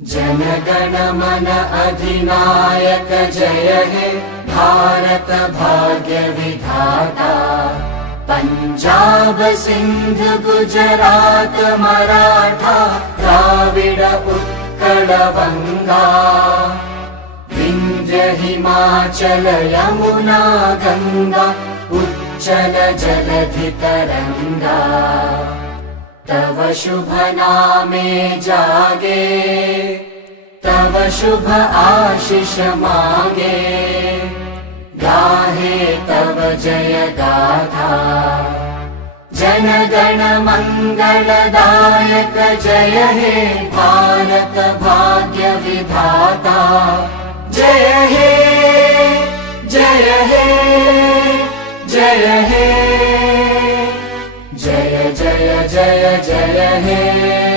जनगण मन अधिनायक जय हे भारत भाग्य विधाता। पंजाब सिंध गुजरात मराठा द्राविड उत्कल बंगा। विंध्य हिमाचल यमुना गंगा उच्चल जलधि तरंगा। तव शुभ नामे जागे तव शुभ आशीष मागे। गाहे तव जय गाथा जनगण मंगलदायक जय हे भारत भाग्य विधाता। जय हे जय हे जय हे जय जय जय जय हे।